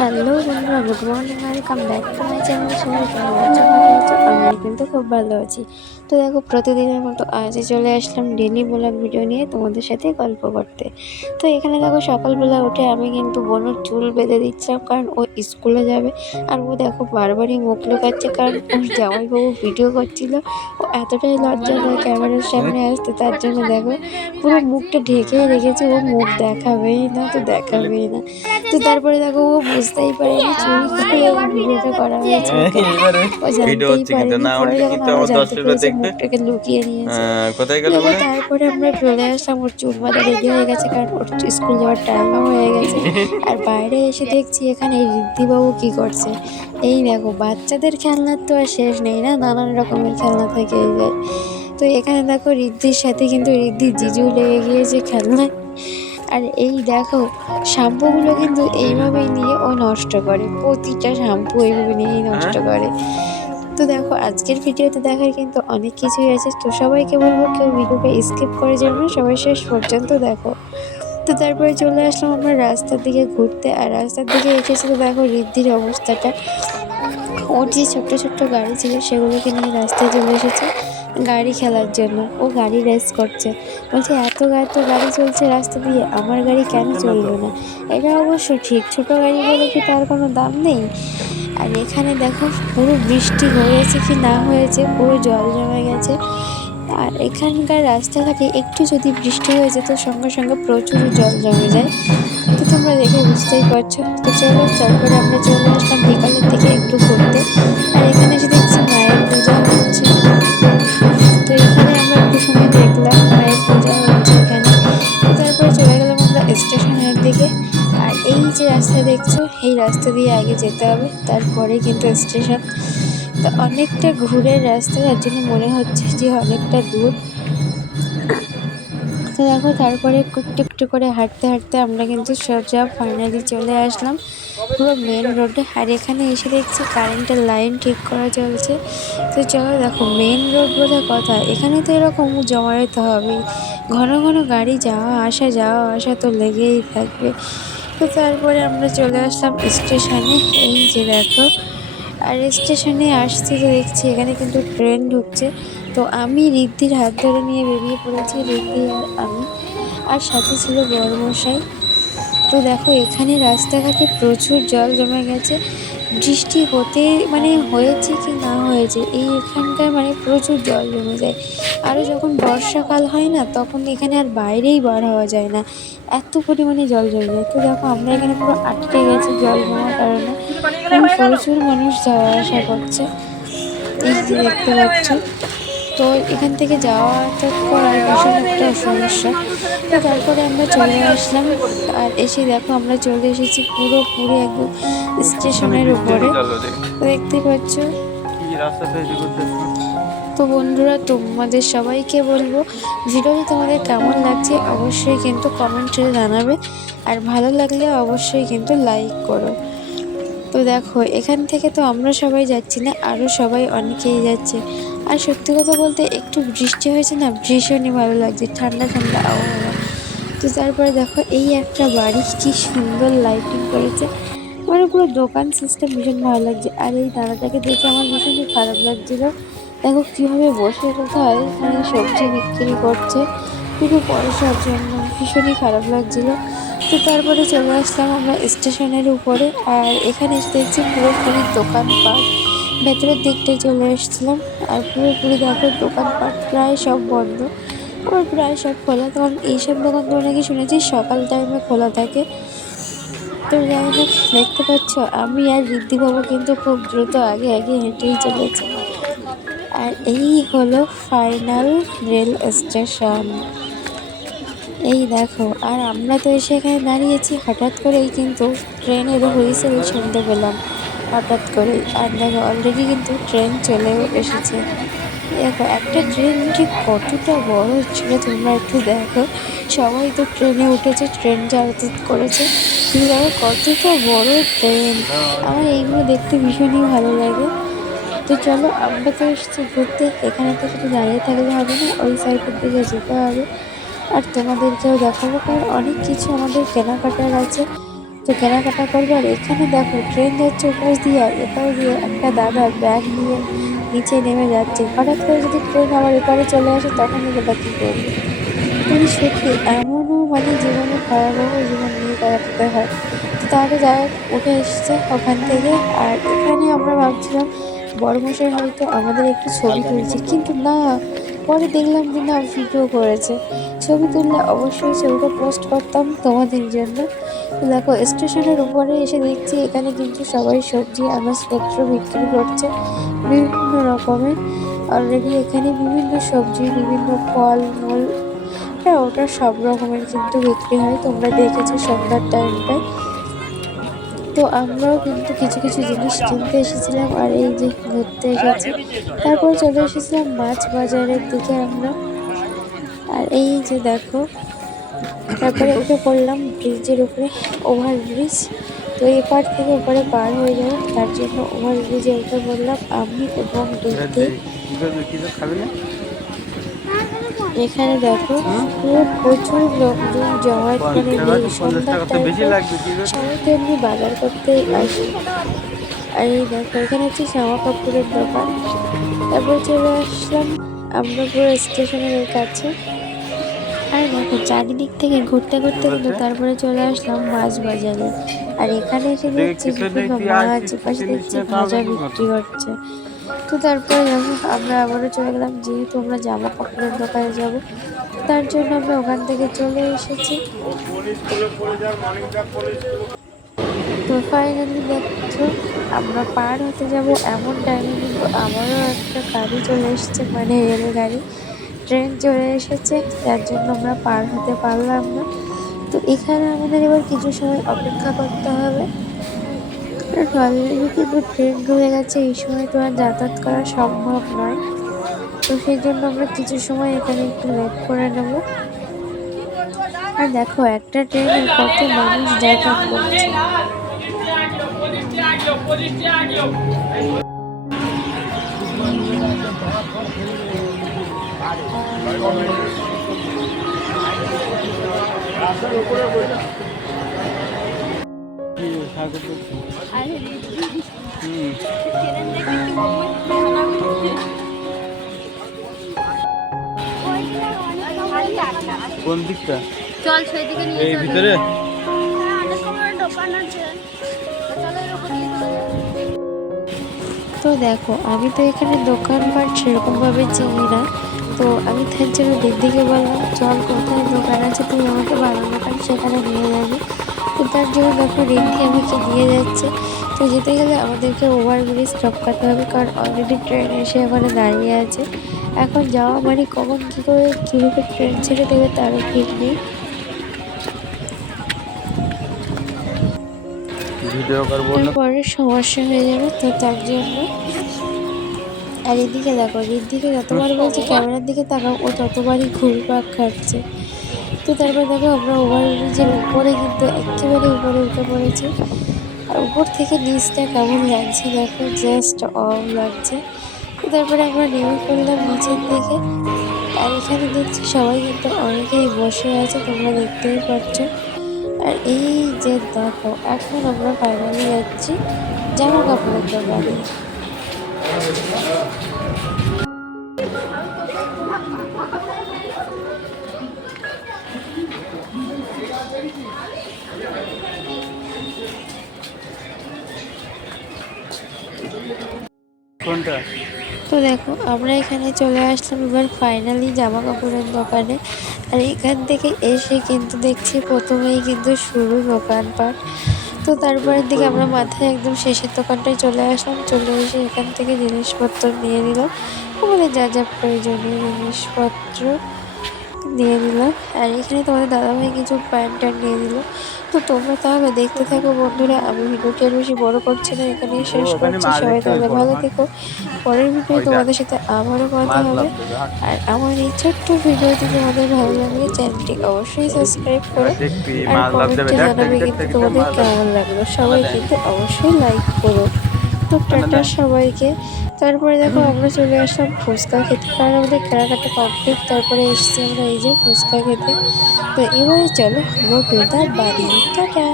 Hello বন্ধুরা, good morning, welcome back to my channel. সবাই কেমন আছো? ভালো আছো? আমি কিন্তু খুব ভালো আছি। তো দেখো, প্রতিদিনের মতো আজই চলে আসলাম ডেলি ব্লগ ভিডিও নিয়ে তোমাদের সাথে গল্প করতে। তো এখানে দেখো, সকালবেলা উঠে আমি কিন্তু বোনের চুল বেঁধে দিচ্ছিলাম, কারণ ও স্কুলে যাবে। আর ও দেখো বারবারই মুখ লুকাচ্ছে, কারণ ওর জামাইবাবু ভিডিও করছিল। ও এতটাই লজ্জা পায় ক্যামেরার সামনে আসতে, তার জন্য দেখো পুরো মুখটা ঢেকেই রেখেছে। ও মুখ দেখাবেই না, তো দেখাবেই না। তো তারপরে দেখো, ও বুঝতেই পারেনি চুরি করে এই ভিডিওটা করা হয়েছে ওকে। ও ভিডিও জানতেই হচ্ছে কিন্তু পারেনি, না পরে উঠলে যখন কিন্তু আরো আমার জানতে দর্শকরা পেরেছে দেখবে। মুখটাকে লুকিয়ে নিয়েছে। কোথায় তো গেল দেখো, বলে তারপরে আমরা চলে আসলাম, ওর চুল বাঁধা রেডি হয়ে গেছে, কারণ ওর স্কুল যাওয়ার টাইমও হয়ে গেছে। আর বাইরে এসে দেখছি এখানে ঋদ্ধিবাবু কি করছে। এই দেখো, বাচ্চাদের খেলনার তো আর শেষ নেই না, নানান রকমের খেলনা থেকেই যায়। তো এখানে দেখো, ঋদ্ধির সাথে কিন্তু ঋদ্ধির জিজু লেগে গিয়েছে খেলনায়। আর এই দেখো, শ্যাম্পুগুলো কিন্তু এইভাবেই নিয়ে ও নষ্ট করে, প্রতিটা শ্যাম্পু এইভাবে নিয়েই নষ্ট করে। তো দেখো, আজকের ভিডিওতে দেখার কিন্তু অনেক কিছুই আছে। তো সবাইকে বলবো, কেউ ভিডিওটা স্কিপ করে যাবে না, সবাই শেষ পর্যন্ত দেখো। তো তারপরে চলে আসলাম আমরা রাস্তার দিকে ঘুরতে। আর রাস্তার দিকে এসেছি, তো দেখো ঋদ্ধির অবস্থাটা। ওর যে ছোট্ট ছোট্ট গাড়ি ছিল সেগুলোকে নিয়ে রাস্তায় চলে এসেছে গাড়ি খেলার জন্য। ও গাড়ি রেস করছে, বলছে এত এত গাড়ি চলছে রাস্তা দিয়ে, আমার গাড়ি কেন চলবে না। এটা অবশ্য ঠিক, ছোট গাড়ি বলে কি তার কোনো দাম নেই। আর এখানে দেখো, পুরো বৃষ্টি হয়েছে কি না হয়েছে, পুরো জল জমে গেছে। আর এখানকার রাস্তাঘাটে একটু যদি বৃষ্টি হয়ে যেত, সঙ্গে সঙ্গে প্রচুর জল জমে যায়। তো তোমরা দেখে বুঝতেই পারছো। তো চলো, তারপরে আমরা চলে আসলাম বিকালের দিকে একটু ঘুরতে। আর এখানে এসে দেখছি মায়ের পূজা হচ্ছে। তো এখানে আমরা একটু সময় দেখলাম মায়ের পূজা হচ্ছে এখানে। তো তারপরে চলে গেলাম আমরা স্টেশনের দিকে। আর এই যে রাস্তা দেখছো, এই রাস্তা দিয়ে আগে যেতে হবে, তারপরে কিন্তু স্টেশন। তো অনেকটা ঘুরে রাস্তা, যার জন্য মনে হচ্ছে যে অনেকটা দূর। তো দেখো, তারপরে একটু একটু করে হাঁটতে হাঁটতে আমরা কিন্তু সোজা ফাইনালি চলে আসলাম পুরো মেন রোডে। আর এখানে এসে দেখছি কারেন্টের লাইন ঠিক করা চলছে। তো চলো, দেখো মেন রোড বলে কথা, এখানে তো এরকম জমায়েত হবেই, ঘন ঘন গাড়ি যাওয়া আসা তো লেগেই থাকবে। তো তারপরে আমরা চলে আসলাম স্টেশনে। এই যে দেখো, আর স্টেশনে আসতে তো দেখছি এখানে কিন্তু ট্রেন ঢুকছে। তো আমি ঋদ্ধির হাত ধরে নিয়ে বেরিয়ে পড়েছি, ঋদ্ধি আর আমি, আর সাথে ছিল বড়মশাই। তো দেখো, এখানে রাস্তাঘাটে প্রচুর জল জমে গেছে। বৃষ্টি হতে হয়েছে কি না হয়েছে, এই এখানকার প্রচুর জল জমে যায়। আরও যখন বর্ষাকাল হয় না, তখন এখানে আর বাইরেই বার হওয়া যায় না, এত পরিমাণে জল জমে যায়। তো দেখো, আমরা এখানে পুরো আটকে গেছি জল জমার কারণে, কারণ প্রচুর মানুষ যাওয়া আসা করছে, এই যে দেখতে পাচ্ছ। তো এখান থেকে যাওয়াটা করার ভীষণ একটা সমস্যা। তো তারপরে আমরা চলে আসলাম। আর এসে দেখো, আমরা চলে এসেছি পুরোপুরি একদম স্টেশনের উপরে, দেখতে পাচ্ছ। তো বন্ধুরা, তোমাদের সবাইকে বলবো, ভিডিওটি তোমাদের কেমন লাগছে অবশ্যই কিন্তু কমেন্টে জানাবে। আর ভালো লাগলে অবশ্যই কিন্তু লাইক করো। তো দেখো, এখান থেকে তো আমরা সবাই যাচ্ছি না, আরও সবাই অনেকেই যাচ্ছে। আর সত্যি কথা বলতে, একটু বৃষ্টি হয়েছে না, ভীষণই ভালো লাগছে, ঠান্ডা ঠান্ডা আবহাওয়া। তো তারপরে দেখো, এই একটা বাড়ি কি সুন্দর লাইটিং করেছে, পুরো দোকান সিস্টেম, ভীষণ ভালো লাগছে। আর এই দাদাটাকে দেখে আমার ভীষণই খারাপ লাগছিল। দেখো কিভাবে বসে কোথায় সবজি বিক্রি করছে শুধু পয়সার জন্য, ভীষণই খারাপ লাগছিল। তো তারপরে চলে আসলাম আমরা স্টেশনের উপরে। আর এখানে এসে দেখছি পুরোপুরি দোকানপাট, ভেতরের দিকটায় চলে এসেছিলাম। আর পুরোপুরি দেখো, দোকানপাট প্রায় সব বন্ধ, আবার প্রায় সব খোলা, কারণ এইসব দোকানগুলো নাকি শুনেছি সকাল টাইমে খোলা থাকে। তো যাই হোক, দেখতে পাচ্ছ আমি আর ঋদ্ধিবাবু কিন্তু খুব দ্রুত আগে আগে হেঁটেই চলেছি। আর এই হলো ফাইনাল রেল স্টেশন, এই দেখো। আর আমরা তো এসে এখানে দাঁড়িয়েছি, হঠাৎ করেই কিন্তু ট্রেনের হুইসেল শুনতে পেলাম, হঠাৎ করেই। আর দেখো, অলরেডি কিন্তু ট্রেন চলেও এসেছে। দেখো, একটা ট্রেন ঠিক কতটা বড় ছিল তোমরা একটু দেখো। সবাই তো ট্রেনে উঠেছে, ট্রেন যাতায়াত করেছে, কিন্তু দেখো কতটা বড় ট্রেন। আমার এইগুলো দেখতে ভীষণই ভালো লাগে। তো চলো, আমরা তো এসেছি ঘুরতে, এখানে তো শুধু দাঁড়িয়ে থাকলে হবে না, ওই সাইডের দিকে যেতে হবে। আর তোমাদেরকেও দেখাবো, কারণ অনেক কিছু আমাদের কেনাকাটার আছে। তো তো কেনাকাটা করবো। আর এখানে দেখো ট্রেন যাচ্ছে ওপাশ দিয়ে, আর এপাশ দিয়ে একটা দাদা ব্যাগ নিয়ে নিচে নেমে যাচ্ছে। হঠাৎ করে যদি ট্রেন আবার এপারে চলে আসে তখন এগুলো কী করবে? মানে সত্যি এমনও মানে জীবনে ভয়াবহ জীবন নিয়ে কাটাতে হয়। তো তারপরে যাই হোক উঠে এসছে ওখান থেকে। আর এখানে আমরা ভাবছিলাম বড়মশাই হয়তো আমাদের একটু ছবি তুলছে, কিন্তু না, পরে দেখলাম যে না, ভিডিও করেছে। ছবি তুললে অবশ্যই ছবিটা পোস্ট করতাম তোমাদের জন্য। তো দেখো স্টেশনের উপরে এসে দেখছি এখানে কিন্তু সবাই সবজি আনাজপত্র বিক্রি করছে বিভিন্ন রকমের। অলরেডি এখানে বিভিন্ন সবজি, বিভিন্ন ফল মূল, ওটা সব রকমের কিন্তু বিক্রি হয়, তোমরা দেখেছো সন্ধ্যার টাইমটায়। তো আমরাও কিন্তু কিছু কিছু জিনিস কিনতে এসেছিলাম, আর এই যে ঘুরতে এসেছি। তারপর চলে এসেছিলাম মাছ বাজারের দিকে আমরা। আর এই যে দেখো, তারপরে উঠে পড়লাম ব্রিজের উপরে, ওভারব্রিজ। তো এপার থেকে ওপারে পার হয়ে যাবো, তার জন্য ওভারব্রিজে উঠে পড়লাম আমি এবং রিদ্ধি। এখানে দেখো পুরো প্রচুর লোকজন জমায়েত, মানে সন্ধ্যার টাইমে সবাই তো এমনি বাজার করতে আসে। আর এই দেখো এখানে হচ্ছে জামা কাপড়ের দোকান। তারপর চলে আসলাম আমরা পুরো স্টেশনের কাছে। আর দেখো চারিদিক থেকে ঘুরতে ঘুরতে কিন্তু তারপরে চলে আসলাম মাছ বাজারে। আর এখানে এসে দেখছি বিভিন্ন মাছ, পাশে দেখছি ভাজা বিক্রি হচ্ছে। তো তারপরে দেখো আমরা আবারও চলে গেলাম, যেহেতু আমরা জামা কাপড়ের দোকানে যাব, তার জন্য আমরা ওখান থেকে চলে এসেছি। তো ফাইনালি দেখছো আমরা পার হতে যাব এমন টাইমে কিন্তু আবারও একটা গাড়ি চলে এসেছে, মানে রেলগাড়ি, ট্রেন চলে এসেছে, যার জন্য আমরা পার হতে পারলাম না। তো এখানে আমাদের এবার কিছু সময় অপেক্ষা করতে হবে, কারণ অলরেডি কিন্তু ট্রেন ঢুকে গেছে, এই সময় তো আর যাতায়াত করা সম্ভব নয়। তো সেই জন্য আমরা কিছু সময় এখানে একটু ওয়েট করে নেব। আর দেখো একটা ট্রেনে কত মানুষ যাতায়াত করছে। কোন দিকটা? চল সেদিকে নিয়ে এই চল। ভিতরে অনেক সময় দোকান আছে। চলো এরকম নিয়ে চলে যাই। তো দেখো আমি তো এখানে দোকানপাট সেরকমভাবে চিনি না, তো আমি তার জন্য দিদিকে বললাম চল কোথায় দোকান আছে তুই আমাকে ভালো দোকান সেখানে নিয়ে যাবি। তো তার জন্য দেখো রিদ্ধি আমাকে নিয়ে যাচ্ছে। তো যেতে গেলে আমাদেরকে ওভারব্রিজ টপকাতে হবে, কারণ অলরেডি ট্রেন এসে ওখানে দাঁড়িয়ে আছে। এখন যাওয়া মানে কখন কী করে কীভাবে ট্রেন ছেড়ে দেবে তারও ঠিক নেই। ভিডিও করবো না। তারপরে সমস্যা হয়ে যাবে, তো তার জন্য। আর এদিকে দেখো রিদ্ধিকে যতবার বলছে ক্যামেরার দিকে তাকাও, ও ততবারই ঘুরপাক খাচ্ছে। তো তারপর দেখো আমরা ওভারব্রিজের উপরে, কিন্তু একেবারে উপরে উঠে পড়েছি। আর উপর থেকে নিচটা কেমন লাগছে দেখো, জাস্ট অফ লাগছে। তো তারপরে আমরা নেমে পড়লাম নিচের দিকে। আর এখানে দেখছি সবাই কিন্তু অনেকেই বসে আছে, তোমরা দেখতেই পাচ্ছ। আর এই যে দেখো এখন আমরা ফাইনালি যাচ্ছি জামা কাপড়ের দোকানে। কোনটা? তো দেখো আমরা এখানে চলে আসলাম এবার ফাইনালি জামা কাপড়ের দোকানে। আর এখান থেকে এসে কিন্তু দেখছি প্রথমেই কিন্তু শুরু দোকানপাট। তো তারপরের দিকে আমরা মাথায় একদম শেষের দোকানটায় চলে আসলাম, চলে এসে এখান থেকে জিনিসপত্র নিয়ে নিলাম, আমাদের যা যা প্রয়োজনীয় জিনিসপত্র নিয়ে নিলাম। আর এখানে তোমাদের দাদাভাই কিছু প্যান্ট ট্যান্ট নিয়ে দিল। তো তোমরা তাহলে দেখতে থাকো বন্ধুরা, আমি ভিডিওটি আর বেশি বড় করছি না, এখানেই শেষ করছি। সবাই তাহলে ভালো থেকো, পরের ভিডিও তোমাদের সাথে আবারও কথা হবে। আর আমার এই ছোট্ট ভিডিওটি তোমাদের ভালো লাগলে চ্যানেলটি অবশ্যই সাবস্ক্রাইব করো, আর কমেন্টে জানাবে কিন্তু তোমাদের কেমন লাগলো। সবাই কিন্তু অবশ্যই লাইক করো। তো টাটা সবাইকে। তারপরে দেখো আমরা চলে আসলাম ফুচকা খেতে, কারণ আমাদের কেনাকাটা কমপ্লিট। তারপরে এসেছি আমরা এই যে ফুচকা খেতে। তো এবারে চলো হলো টু দা বাড়ি, টাটা।